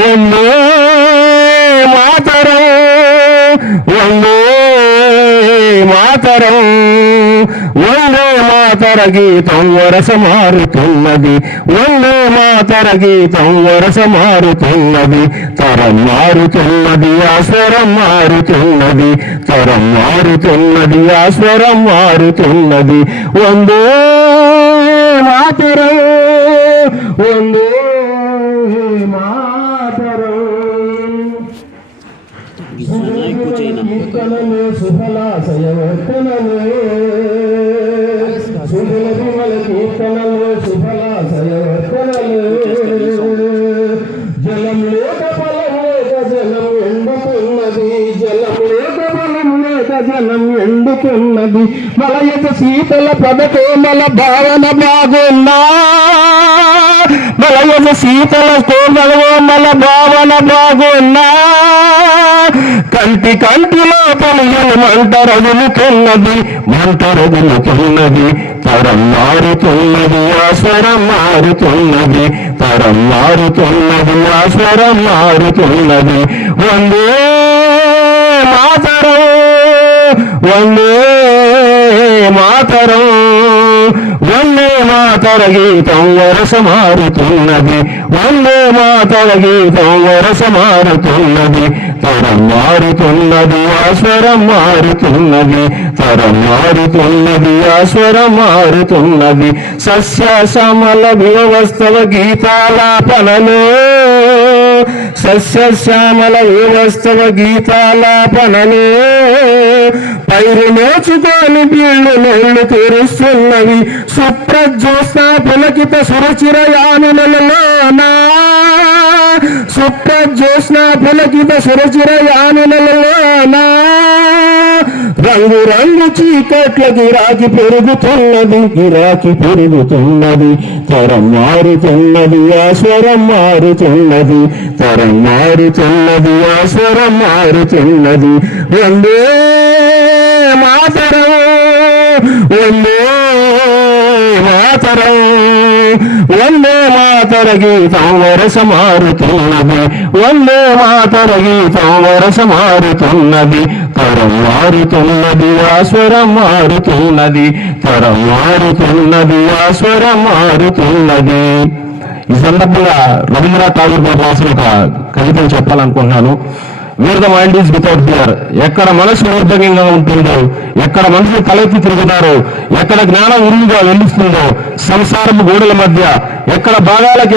వందే మాతరం వందే మాతరం వందే మాతర గీతం వరస మారుతున్నది వందే మాతర గీతం వరస మారుతున్నది తరం మారుతున్నది ఆ స్వరం మారుతున్నది తరం మారుతున్నది ఆ స్వరం మారుతున్నది వందే మాతరం వందే మాతరం కీర్తనలే శుభలాశయవర్తనలే సుమల విమల కీర్తనలే శుభలాశయవర్తనలే జలం లేక ఫలం లేక జలం ఎండుతున్నది జలం లేక ఫలం లేక జలం ఎండుతున్నది మలయత శీతల పదకోమల భావన బాగున్నా మలయత శీతల కోమల భావన బాగున్నా కంటి కంటిలో పలుగులు మంట రగులుతున్నది తరం మారుతున్నది ఆ స్వరం మారుతున్నది తరం మారుతున్నది ఆ స్వరం మారుతున్నది వందే మాతరం వందే మాతరం వందే మాతర గీతం వరస మారుతున్నది వందే మాతర గీతం వరస మారుతున్నది తరం మారుతున్నది ఆ స్వరం మారుతున్నది తరం మారుతున్నది ఆ స్వరం మారుతున్నది సస్య శ్యామల వ్యవస్థల గీతాలాపనలో సస్యశ్యామల వ్యవస్థవ గీతాలాపనలో పైరు నేర్చుకొని వీళ్ళు నీళ్లు తీరుస్తున్నవి సుప్రజ్యోత్స్న పులకిత సురచిరయానులలోనా సుప్రజ్యోత్స్న పులకిత సురచిరయానులలోనా రంగు రంగు చీకట్ల గిరాకి పెరుగుతున్నది తరం మారుతున్నది ఆ స్వరం మారుతున్నది తరం మారుతున్నది ఆ స్వరం మారుతున్నది వందే మాతరం వందే మాతరం వందే మాతర గీతం వరస మారుతున్నది వందే మాతర గీతం వరస మారుతున్నది తరం మారుతున్నది ఆ స్వరం మారుతున్నది తరం మారుతున్నది ఆ స్వరం మారుతున్నది. ఈ సందర్భంగా రవీంద్రనాథ్ ఠాగూర్ గారు రాసిన ఒక కవితను చెప్పాలనుకుంటున్నాను. Wear the mind is without fear. ఎక్కడ మనసు నిర్భయంగా ఉంటుందో, ఎక్కడ మనుషులు తలెత్తి తిరుగుతారో, ఎక్కడ జ్ఞానం ఉరుముగా వెలుస్తుందో, సంసారపు గోడల మధ్య ఎక్కడ భాగాలకి